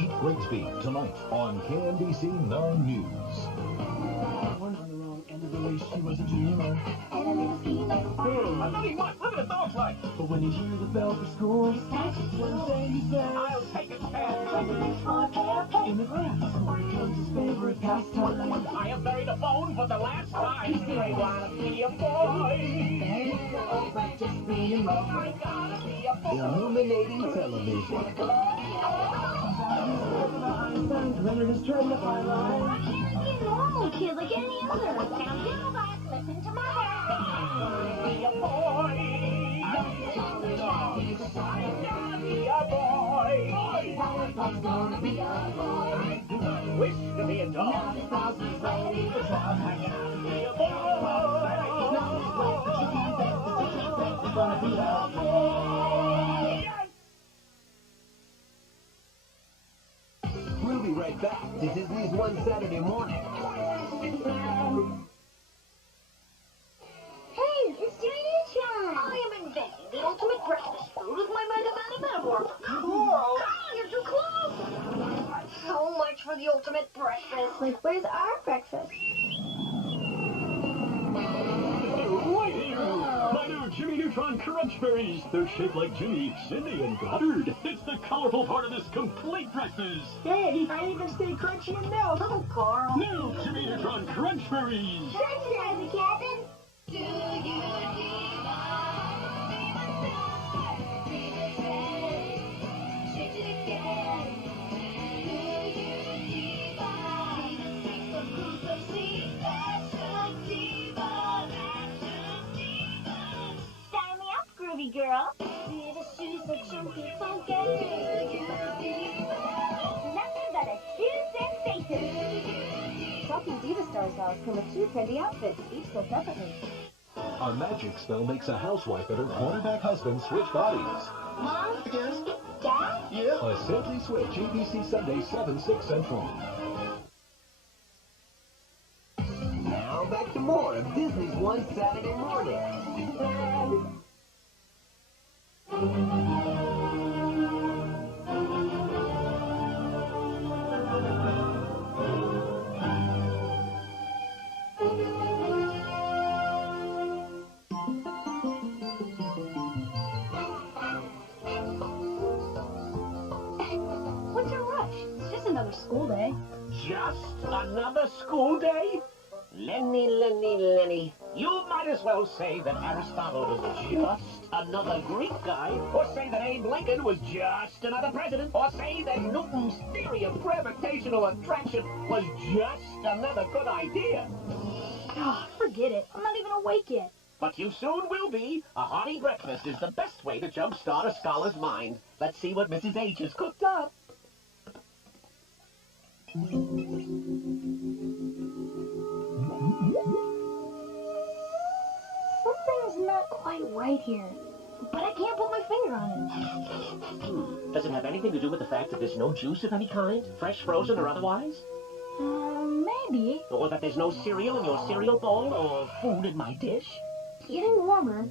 Meet Grigsby tonight on KNBC 9 News. On the wrong end of the leash, she was a dreamer. And a little schemer. I'm not even much living a dog's life. But when you hear the bell for school, one day he says, I'll take it fast. in the grass becomes his favorite pastime. I have buried a bone for the last time. I wanna be a boy. But just being I gotta be a boy. Illuminating television. Einstein's rendered his turn to find I can't be a normal kid like any other. Now get back, listen to my heart. Be a boy. I gotta be a boy. I'm gonna be a boy. Wish to be a Now dog. this house is ready for I time. gotta be a boy. We're gonna be a boy. Yes! We'll be right back to Disney's One Saturday Morning. Hey, it's Jodie. I am inventing the ultimate breakfast food with my metaphor. Cool. You're too close. So much for the ultimate breakfast. Like, where's our breakfast? Right here! My new Jimmy Neutron Crunch Berries. They're shaped like Jimmy, Cindy, and Goddard. It's the colorful part of this complete breakfast. Hey, I even stay crunchy and milk. Oh, Carl. New Jimmy Neutron Crunch Berries. Sunshine, Captain. Do you Sign me up, groovy girl. See the shoes are chunky funky. Nothing but a cute sensation. Talking Diva Stars house come with 2 trendy outfits, each sold separately. A magic spell makes a housewife and her quarterback husband switch bodies. Mom? Yes? Dad? Yeah. A Simply Switch, ABC Sunday, 7, 6 Central. Now back to more of Disney's One Saturday Morning. What's your rush? It's just another school day. Just another school day? Lenny. You might as well say that Aristotle was just another Greek guy, or say that Abe Lincoln was just another president, or say that Newton's theory of gravitational attraction was just another good idea. Oh, forget it. I'm not even awake yet. But you soon will be. A hearty breakfast is the best way to jumpstart a scholar's mind. Let's see what Mrs. H has cooked up. Something's not quite right here, but I can't put my finger on it. Does it have anything to do with the fact that there's no juice of any kind? Fresh, frozen, or otherwise? Maybe. Or that there's no cereal in your cereal bowl, or food in my dish? It's getting warmer.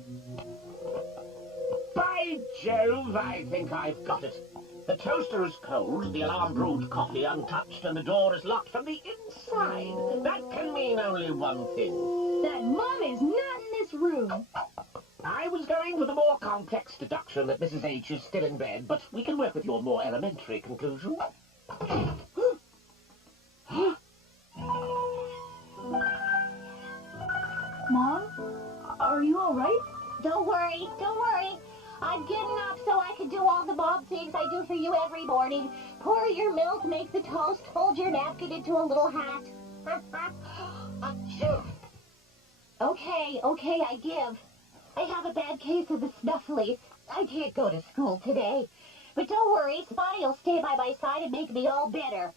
By Jove, I think I've got it. The toaster is cold, the alarm brewed coffee untouched, and the door is locked from the inside. That can mean only one thing. That Mom is not in this room. I was going for the more complex deduction that Mrs. H is still in bed, but we can work with your more elementary conclusion. Mom? Are you alright? Don't worry. I'm good enough so I can do all the Bob things I do for you every morning. Pour your milk, make the toast, fold your napkin into a little hat. Okay, I give. I have a bad case of the snufflies. I can't go to school today. But don't worry, Spotty will stay by my side and make me all better.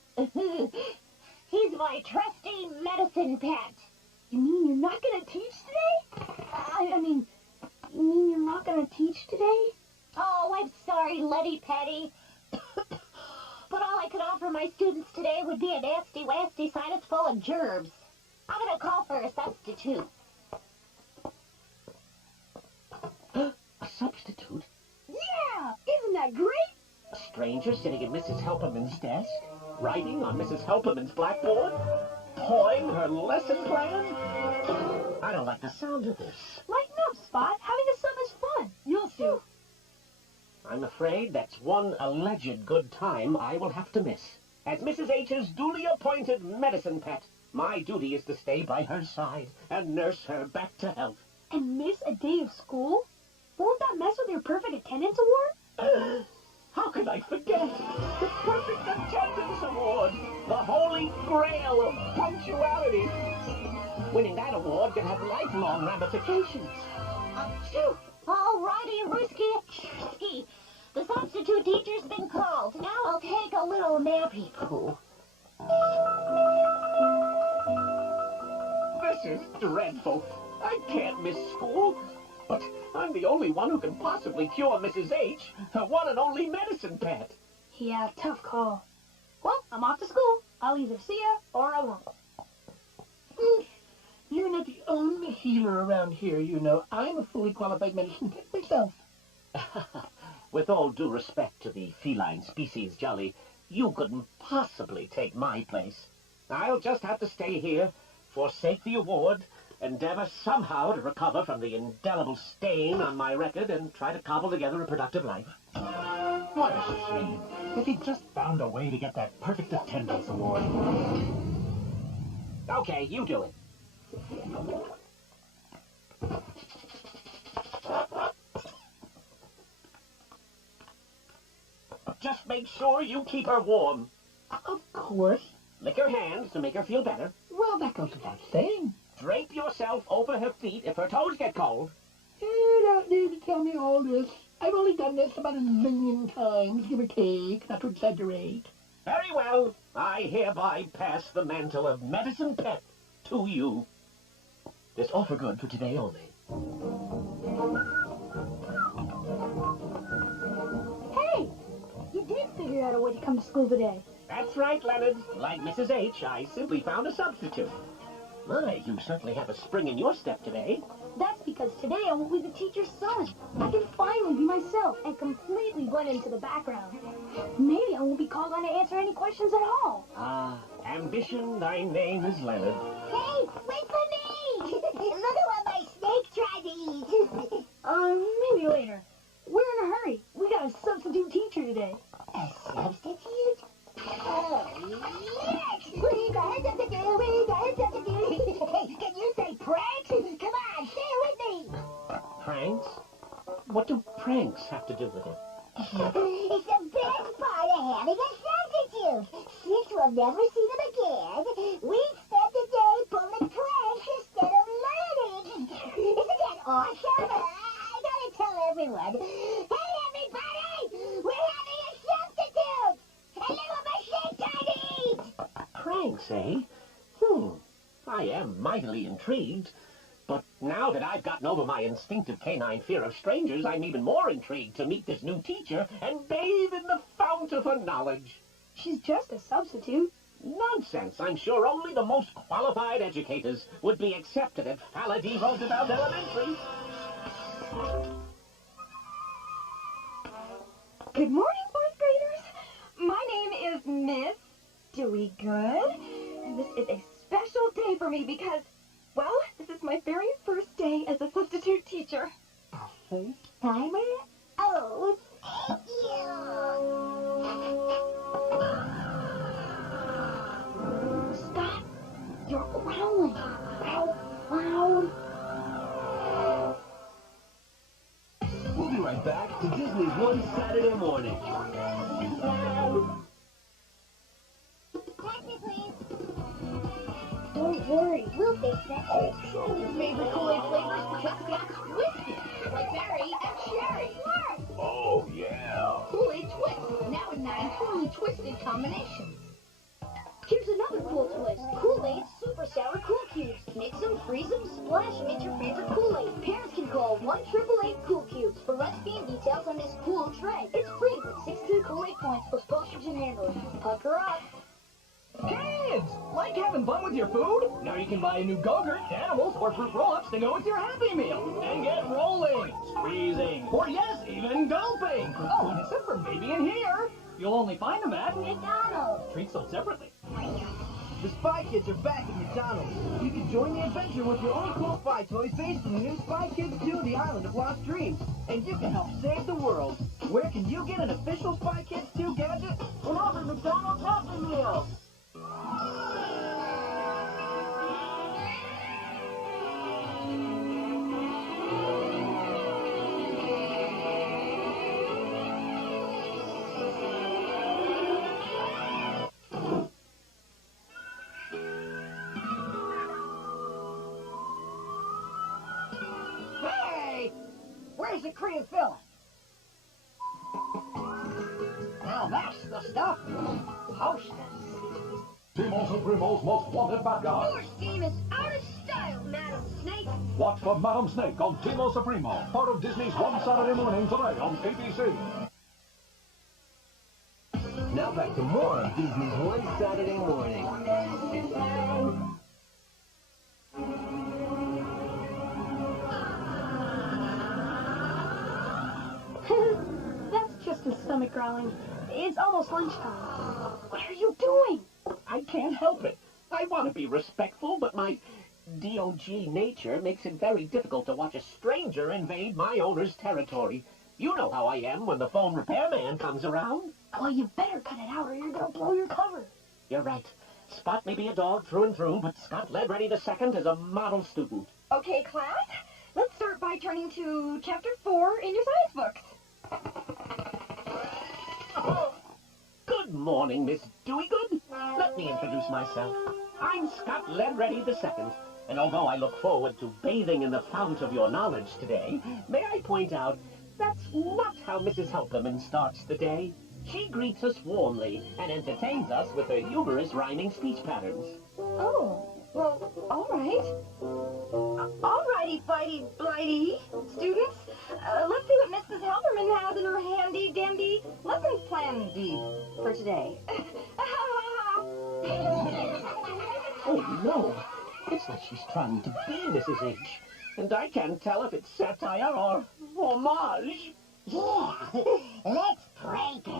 He's my trusty medicine pet. You mean you're not gonna teach today? You mean you're not gonna teach today? Oh, I'm sorry, Letty Petty. But all I could offer my students today would be a nasty sinus full of germs. I'm gonna call for a substitute. A substitute? Yeah! Isn't that great? stranger sitting at Mrs. Helperman's desk, writing on Mrs. Helperman's blackboard, pawing her lesson plan? I don't like the sound of this. Lighten up, Spot. Having a sub is fun. You'll see. I'm afraid that's one alleged good time I will have to miss. As Mrs. H's duly appointed medicine pet, my duty is to stay by her side and nurse her back to health. And miss a day of school? Won't that mess with your perfect attendance award? How could I forget? The perfect attendance award! The holy grail of punctuality! Winning that award can have lifelong ramifications. Achoo! Alrighty, Risky. The substitute teacher's been called. Now I'll take a little nappy poo. This is dreadful. I can't miss school. But I'm the only one who can possibly cure Mrs. H, her one and only medicine pet. Yeah, tough call. Well, I'm off to school. I'll either see ya or I won't. You're not the only healer around here, you know. I'm a fully qualified medicine pet myself. With all due respect to the feline species, Jolly, you couldn't possibly take my place. I'll just have to stay here, forsake the award, endeavor somehow to recover from the indelible stain on my record, and try to cobble together a productive life. What a shame. If he'd just found a way to get that perfect attendance award. Okay, you do it. Just make sure you keep her warm. Of course. Lick her hands to make her feel better. Well, that goes without saying. Drape yourself over her feet if her toes get cold. You don't need to tell me all this. I've only done this about 1,000,000 times, give or take, not to exaggerate. Very well. I hereby pass the mantle of medicine pet to you. This offer good for today only. Hey! You did figure out a way to come to school today. That's right, Leonard. Like Mrs. H, I simply found a substitute. My, you certainly have a spring in your step today. That's because today I won't be the teacher's son. I can finally be myself and completely blend into the background. Maybe I won't be called on to answer any questions at all. Ah, ambition, thy name is Leonard. Hey, wait for me! Look at what my snake tried to eat. Maybe later. We're in a hurry. We got a substitute teacher today. A substitute? Oh, yes! We got a substitute! Hey, can you say pranks? Come on, say it with me! Pranks? What do pranks have to do with it? It's the best part of having a substitute. Since we'll never see them again, we spend the day pulling pranks instead of learning. Isn't that awesome? I gotta tell everyone. Hey, everybody! We're having a substitute! A little machine time to eat! Pranks, eh? I am mightily intrigued. But now that I've gotten over my instinctive canine fear of strangers, I'm even more intrigued to meet this new teacher and bathe in the fount of her knowledge. She's just a substitute. Nonsense. I'm sure only the most qualified educators would be accepted at Fallady Roosevelt Elementary. Good morning, fourth graders. My name is Miss Dewey Good. And this is a special day for me because, well, this is my very first day as a substitute teacher. First timer? Oh, thank you! Stop! You're growling. How loud? We'll be right back to Disney's One Saturday Morning. Taxi, please. Don't worry. We'll fix it. Oh, so. Your favorite Kool-Aid flavors because got twisted. Berry and cherry. Yes. Oh, yeah. Kool-Aid Twist. Now in 9 truly twisted combinations. Here's another cool twist. Kool-Aid Super Sour Cool Cubes. Mix them, freeze them, splash them into your favorite Kool-Aid. Parents can call 1-888 Cool Cubes for recipe and details on this cool tray. It's free with 16 Kool-Aid points plus postage and handling. Pucker up. Kids! Like having fun with your food? Now you can buy a new Go-Gurt, animals, or fruit roll-ups to go with your Happy Meal. And get rolling, squeezing, or yes, even gulping. Oh, and except for maybe in here. you'll only find them at McDonald's. treats sold separately. The Spy Kids are back at McDonald's. You can join the adventure with your own cool spy toys based on the new Spy Kids 2, The Island of Lost Dreams. And you can help save the world. Where can you get an official Spy Kids 2 gadget? And offer McDonald's Happy Meals. Where's the Korean Phillip? Now that's the stuff. Hostess. Timos and Primos' most wanted bad guy. Your steam is out of style, Madam Snake. Watch for Madam Snake on Timo Supremo, part of Disney's One Saturday Morning today on ABC. Now back to more of Disney's One Saturday Morning. That's just his stomach growling. It's almost lunchtime. What are you doing? I can't help it. I want to be respectful, but my DOG nature makes it very difficult to watch a stranger invade my owner's territory. You know how I am when the phone repairman comes around. Well, you better cut it out or you're gonna blow your cover. You're right. Spot may be a dog through and through, but Scott Ledready II is a model student. Okay, class. Let's start by turning to chapter 4 in your science books. Good morning, Miss Deweygood. Let me introduce myself. I'm Scott Ledready II, and although I look forward to bathing in the fount of your knowledge today, may I point out that's not how Mrs. Helperman starts the day. She greets us warmly and entertains us with her humorous rhyming speech patterns. Oh, well, all right. All righty, fighty, blighty. Students, let's see what Mrs. Helperman has in her handy-dandy lesson plan for today. Oh, no. It's like she's trying to be Mrs. H. And I can't tell if it's satire or homage. Yeah, let's prank her.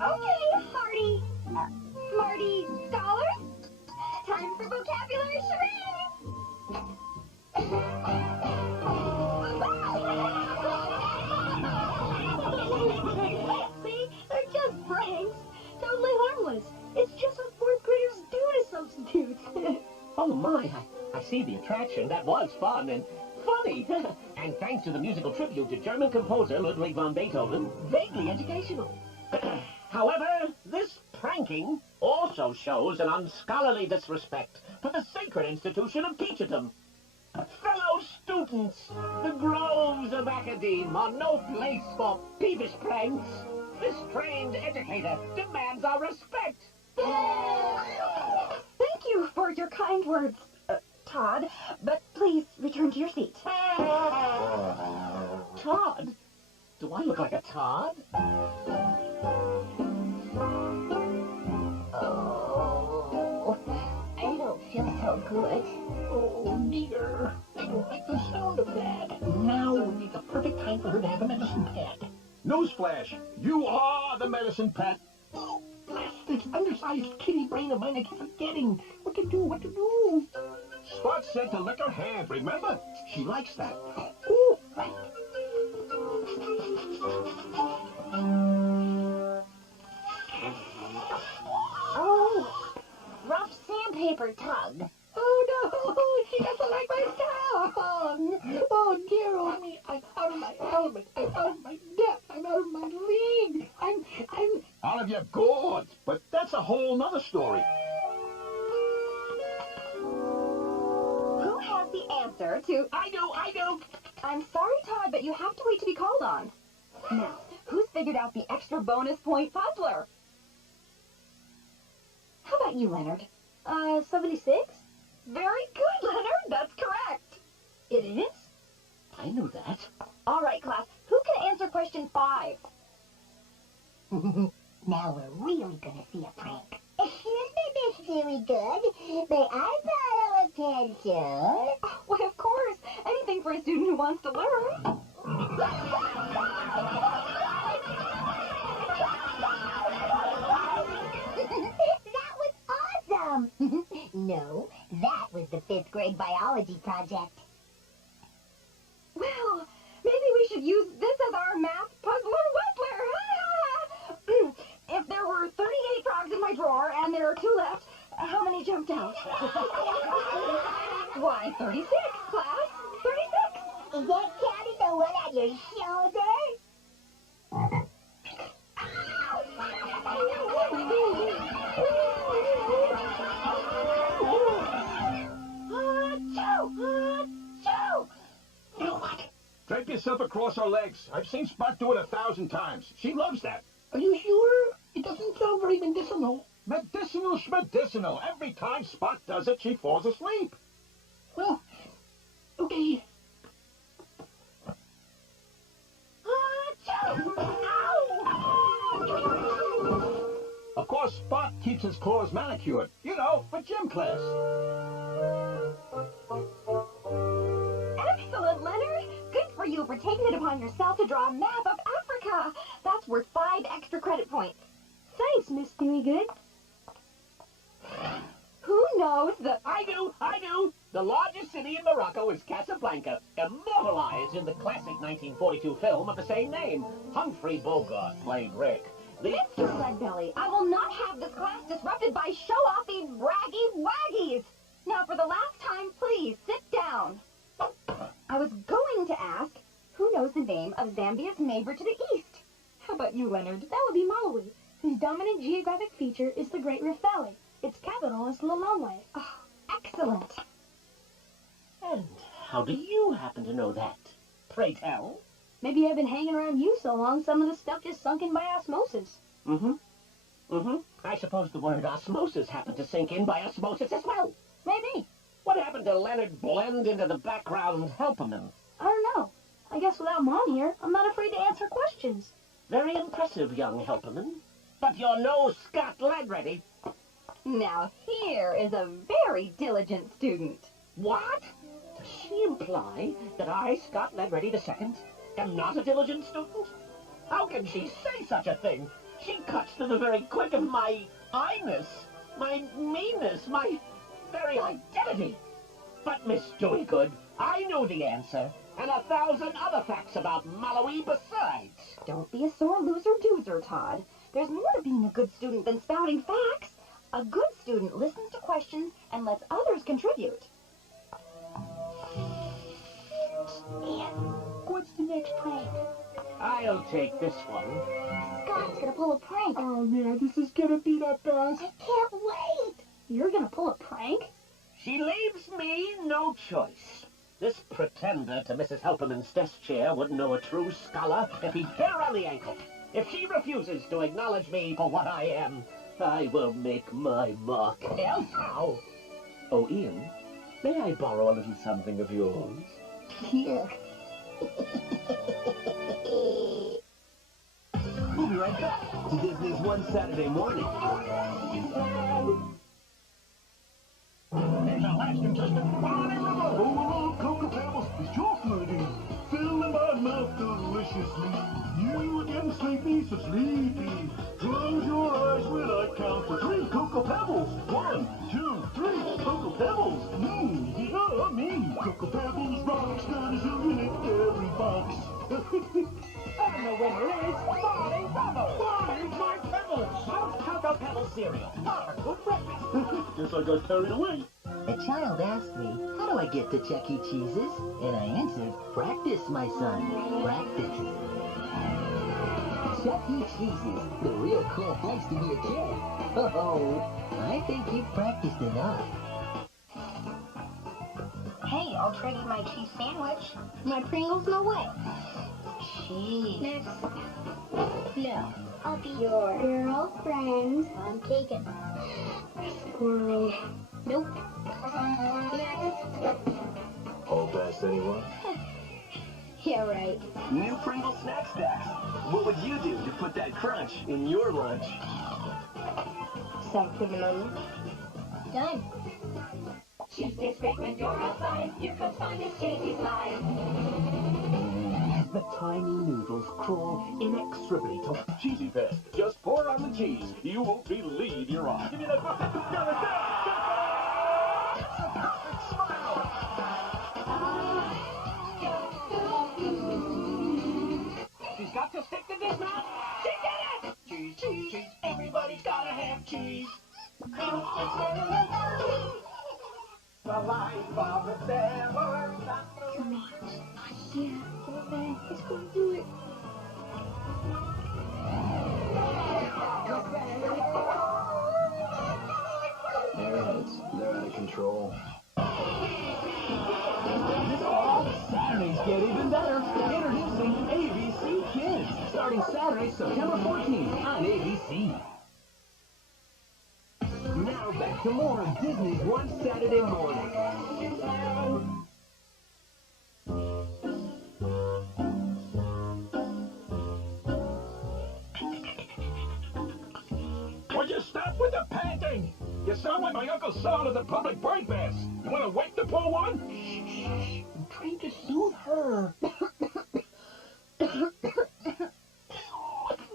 Okay, smarty scholars. Time for vocabulary charade. See, they're just pranks. Totally harmless. It's just what fourth graders do to substitutes. Oh, my. I see the attraction. That was fun and funny. And thanks to the musical tribute to German composer Ludwig van Beethoven, vaguely educational. However, this pranking also shows an unscholarly disrespect for the sacred institution of teacherdom. Fellow students, the groves of academe are no place for peevish pranks. This trained educator demands our respect. Thank you for your kind words, Todd, but please return to your seat. Todd? Do I look like a Todd? Oh, I don't feel so good. Oh, dear. I don't like the sound of that. Now would be the perfect time for her to have a medicine pad. Newsflash, you are the medicine pet. Oh, bless this undersized kitty brain of mine. I keep forgetting what to do. Spot said to lick her hand, remember? She likes that. Oh, right. Oh, rough sandpaper tug. Oh, no, she doesn't like my tongue. Oh, dear, oh, me. I'm out of my element. I'm out of my depth. I'm out of my league. I'm... Out of your gourds, but that's a whole nother story. Who has the answer to... I do. I'm sorry, Todd, but you have to wait to be called on. Now, who's figured out the extra bonus point puzzler? How about you, Leonard? 76? Very good, Leonard. That's correct. It is? I knew that. All right, class. Who can answer question 5? Now we're really gonna see a prank. It's really good, but I brought attention. Why, of course. Anything for a student who wants to learn. That was awesome! No, that was the 5th grade biology project. Well, maybe we should use this as our math puzzler whistler. If there were 38 frogs in my drawer and there are 2 left, how many jumped out? Why, 36, class. 36. Is that counting the one on your shoulder? You know what? Drape yourself across her legs. I've seen Spot do it 1,000 times. She loves that. Are you sure? It doesn't sound very medicinal. Medicinal schmedicinal. Every time Spot does it, she falls asleep. Well, okay. Of course, Spot keeps his claws manicured. You know, for gym class. Excellent, Leonard. Good for you for taking it upon yourself to draw a map of Africa. That's worth 5 extra credit points. Thanks, Miss Good. Who knows the... I do! The largest city in Morocco is Casablanca, immortalized in the classic 1942 film of the same name. Humphrey Bogart played Rick. Mr. Leadbelly, I will not have this class disrupted by show-offy, braggy waggies. Now, for the last time, please, sit down. I was going to ask, who knows the name of Zambia's neighbor to the east? How about you, Leonard? That would be Malawi, whose dominant geographic feature is the Great Rift Valley. Its capital is Lilongwe. Oh, excellent. And how do you happen to know that? Pray tell. Maybe I've been hanging around you so long, some of the stuff just sunk in by osmosis. I suppose the word osmosis happened to sink in by osmosis as well. Maybe. What happened to Leonard blend into the background helperman? I don't know. I guess without Mom here, I'm not afraid to answer questions. Very impressive, young helperman. But you're no Scott Ledready. Now, here is a very diligent student. What? Does she imply that I, Scott Ledready II, am not a diligent student? How can she say such a thing? She cuts to the very quick of my I-ness, my meanness, my very identity. But, Miss Doeygood, I know the answer, and 1,000 other facts about Malawi besides. Don't be a sore loser-doozer, Todd. There's more to being a good student than spouting facts. A good student listens to questions and lets others contribute. What's the next prank? I'll take this one. Scott's gonna pull a prank. Oh, man, this is gonna be the best. I can't wait. You're gonna pull a prank? She leaves me no choice. This pretender to Mrs. Helperman's desk chair wouldn't know a true scholar if he bit her on the ankle. If she refuses to acknowledge me for what I am, I will make my mark elsewhere. Oh, Ian, may I borrow a little something of yours? Here. We'll be right back to Disney's One Saturday Morning. There's our last contestant, Bonnie Remote. Oh, Cocoa Pebbles is chocolatey, filling my mouth deliciously. You again sleepy, so sleepy. Close your eyes when I count to 3 Cocoa Pebbles. 1, 2, 3 Cocoa Pebbles. Yummy. Cocoa Pebbles rocks, got a zillion in every box. And the winner is Bonnie Pebbles. Bonnie's my Pebbles. How's Cocoa Pebbles cereal? Not a good breakfast. Guess I got carried away. A child asked me, how do I get to Chuck E. Cheese's? And I answered, practice, my son, practice. Chuck E. Cheese's, the real cool place to be a kid. Oh, I think you've practiced enough. Hey, I'll trade you my cheese sandwich. My Pringles, no way. Cheese. Next. No. I'll be your Girlfriend. I'm taken. Squirrel. Nope. Next. All pass anyone? Yeah, right. New Pringle Snack Stacks. What would you do to put that crunch in your lunch? Sound criminal. Done. Cheese tastes great when you're outside. You can find his Katie's line. the tiny noodles crawl inexorably to... Cheesy Fest. Just pour on the cheese. You won't believe your eyes. Give me that bucket. It's a perfect smile. She's got to stick to this now. She did it! Cheese, cheese, cheese. Everybody's gotta have cheese. The life of a devil. Come on. Yeah, come on, man. Let's go do it. Airheads, they're out of control. Saturdays get even better. Introducing ABC Kids, starting Saturday, September 14th on ABC. Now back to more of Disney's One Saturday Morning. Would you stop with the panting? You sound like my Uncle Sol of the public bird baths. You want to wake the poor one? I'm trying to soothe her.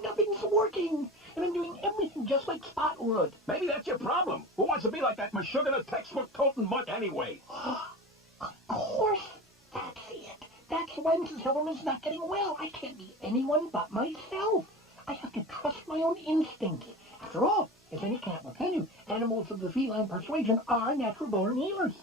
Nothing's working, and I'm doing everything just like Spot would. Maybe that's your problem. Who wants to be like that Meshuggah textbook toting mutt anyway? Of course, that's it. That's why Mrs. Hilverman's not getting well. I can't be anyone but myself. I have to trust my own instincts. After all, as any cat will tell you, animals of the feline persuasion are natural-born healers.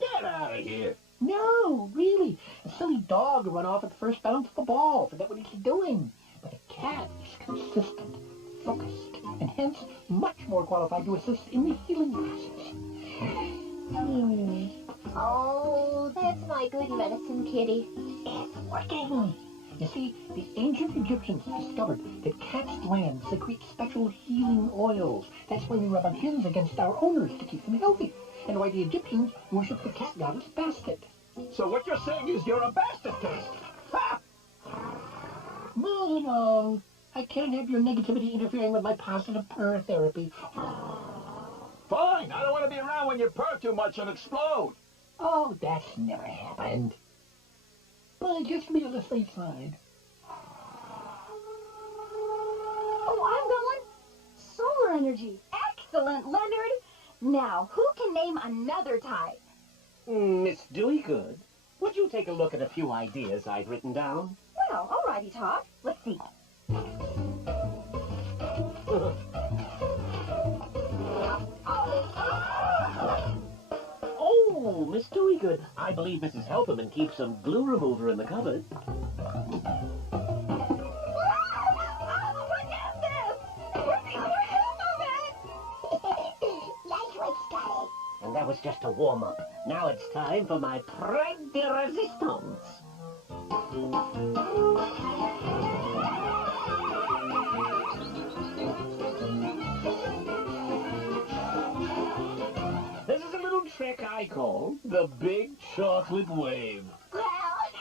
Get out of here. No, really. A silly dog will run off at the first bounce of the ball, forget what he's doing. But a cat is consistent, focused, and hence much more qualified to assist in the healing process. Oh, that's my good medicine, kitty. It's working. You see, the ancient Egyptians discovered that cat's glands secrete special healing oils. That's why we rub our chins against our owners to keep them healthy, and why the Egyptians worship the cat goddess Bastet. So what you're saying is you're a bastard taste. Ha! Move along. I can't have your negativity interfering with my positive purr therapy. Fine, I don't want to be around when you purr too much and explode. Oh, that's never happened. But just to be on the safe side. Oh, I'm going. Solar energy. Excellent, Leonard. Now, who can name another type? Miss Dewey-Good, would you take a look at a few ideas I've written down? Well, all righty, Todd. Let's see. Oh, Miss Dewey-Good, I believe Mrs. Helperman keeps some glue remover in the cupboard. And that was just a warm-up. Now it's time for my prime de resistance. This is a little trick I call the Big Chocolate Wave. Wow,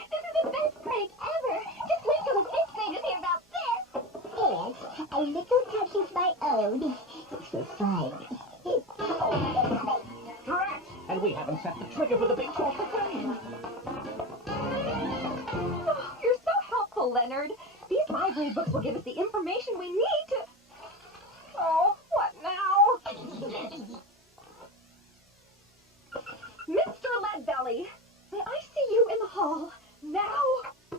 this is the best prank ever. Just wait till the fifth graders hear about this. Yes, a little touch of my own. It's so fine. Drat! And we haven't set the trigger for the Big Chocolate Wave. Oh, you're so helpful, Leonard. These library books will give us the information we need to... Oh, what now? Mr. Leadbelly, may I see you in the hall now?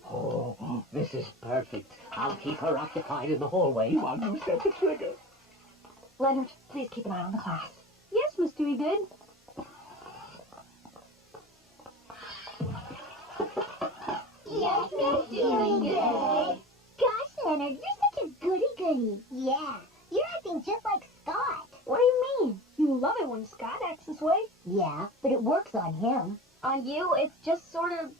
Oh, this is perfect. I'll keep her occupied in the hallway while you set the trigger. Leonard, please keep an eye on the class. Yes, Miss Dewey-Good. Yes, Miss Dewey-Good. Gosh, Leonard, you're such a goody-goody. Yeah, you're acting just like Scott. What do you mean? You love it when Scott acts this way. Yeah, but it works on him. On you, it's just sort of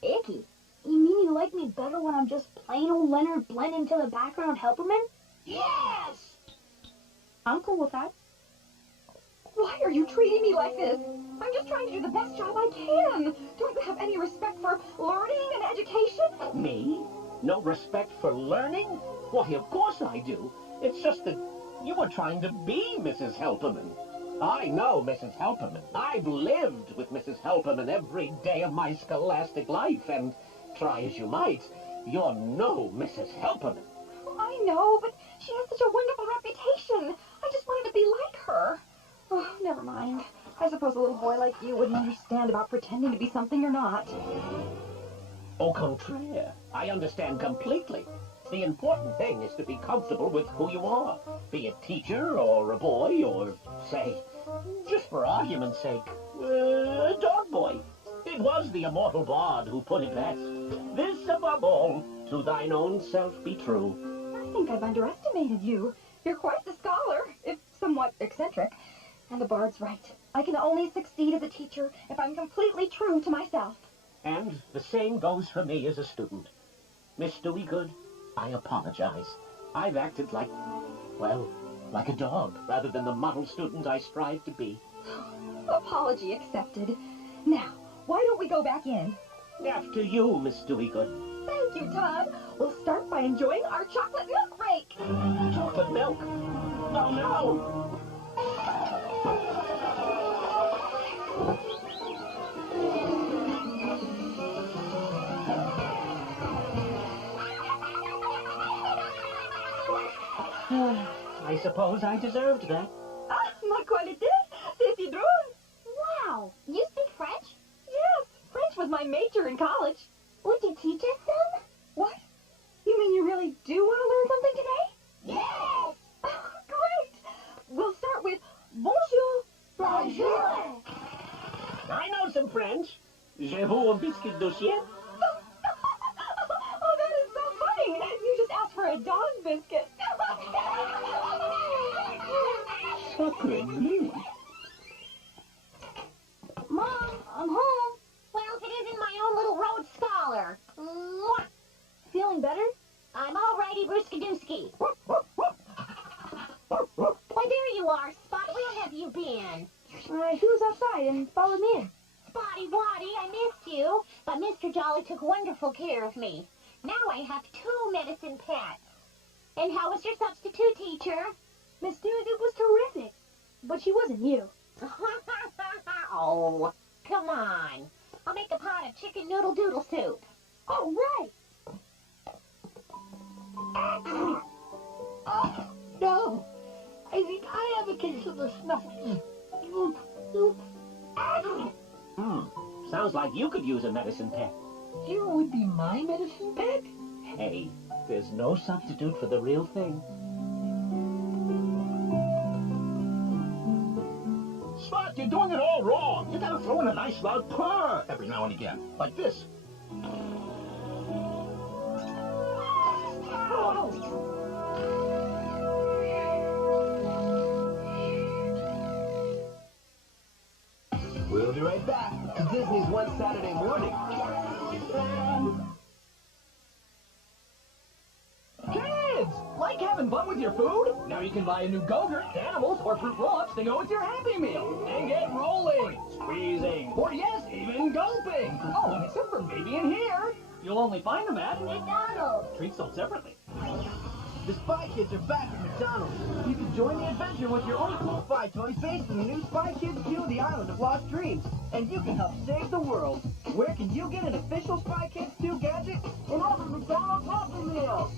icky. You mean you like me better when I'm just plain old Leonard blend into the background helperman? Yes! I'm cool with that. Why are you treating me like this? I'm just trying to do the best job I can. Don't you have any respect for learning and education? Me? No respect for learning? Why, of course I do. It's just that you were trying to be Mrs. Helperman. I know Mrs. Helperman. I've lived with Mrs. Helperman every day of my scholastic life, and try as you might, You're no Mrs. Helperman. I know, but she has such a wonderful reputation. I just wanted to be like her. Oh, never mind. I suppose a little boy like you wouldn't understand about pretending to be something you're not. Au contraire, I understand completely. The important thing is to be comfortable with who you are. Be a teacher, or a boy, or, say, just for argument's sake, a dog boy. It was the immortal bard who put it best. This above all, to thine own self be true. I think I've underestimated you. You're quite the scholar, if somewhat eccentric. And the bard's right. I can only succeed as a teacher if I'm completely true to myself. And the same goes for me as a student. Miss Deweygood, I apologize. I've acted like, well, like a dog, rather than the model student I strive to be. Apology accepted. Now, why don't we go back in? After you, Miss Deweygood. Thank you, Todd. We'll start by enjoying our chocolate milk break. Chocolate milk? Oh, no! I suppose I deserved that. Ah, ma qualité, c'est si drôle. Wow, you speak French? Yes, French was my major in college. Would you teach us some? What? You mean you really do want to learn something today? Yes! Oh, great! We'll start with bonjour. Bonjour! I know some French. Je veux un biscuit de chien. Oh, that is so funny. You just asked for a dog biscuit. Sacre bleu. Mom, I'm home. Well, if it isn't my own little Rhodes Scholar. Mwah! Feeling better? I'm all righty, Brewskadooski. Why, there you are, Spot. Where have you been? He was outside and followed me in. Spotty Waddy, I missed you. But Mr. Jolly took wonderful care of me. Now I have 2 medicine pets. And how was your substitute teacher? Miss Deweygood was terrific, but she wasn't you. Oh, come on. I'll make a pot of chicken noodle doodle soup. Oh, right. Oh, no. I think I have a case of the snuffles. Sounds like you could use a medicine pet. You would be my medicine pet? Hey, there's no substitute for the real thing. Spot, you're doing it all wrong. You gotta throw in a nice loud purr every now and again. Like this. We'll be right back to Disney's One Saturday Morning. Kids! Like having fun with your food? Now you can buy a new Go-Gurt, animals, or fruit roll-ups to go with your Happy Meal. And get rolling, squeezing, or yes, even gulping. Oh, except for maybe in here. You'll only find them at McDonald's. treats sold separately. The Spy Kids are back at McDonald's. You can join the adventure with your own cool Spy toys based on the new Spy Kids 2, The Island of Lost Dreams. And you can help save the world. Where can you get an official Spy Kids 2 gadget? In every McDonald's Happy Meal.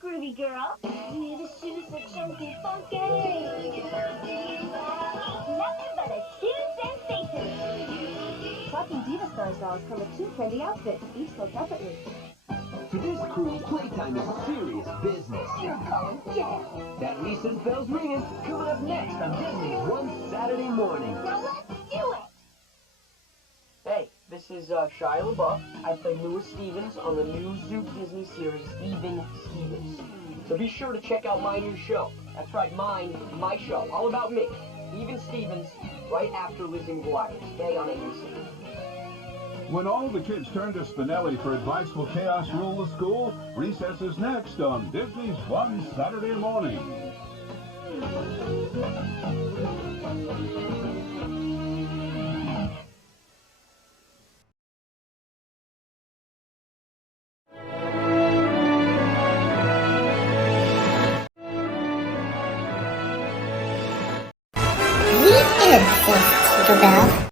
Groovy girl. Need a shoe so chunky funky. Nothing but a shoe sensation. Talking Diva Stars dolls come with 2 trendy outfits, each sold separately. For this crew, playtime is serious business. You're going down. That recess bell's ringing. Coming up next on Disney's One Saturday Morning. Now let's do it. Hey, this is Shia LaBeouf. I play Louis Stevens on the new Zoot Disney series, Even Stevens. So be sure to check out my new show. That's right, my show, all about me, Even Stevens, right after Lizzie McGuire, today on ABC. When all the kids turn to Spinelli for advice, will chaos rule the school? Recess is next on Disney's One Saturday Morning. after bath.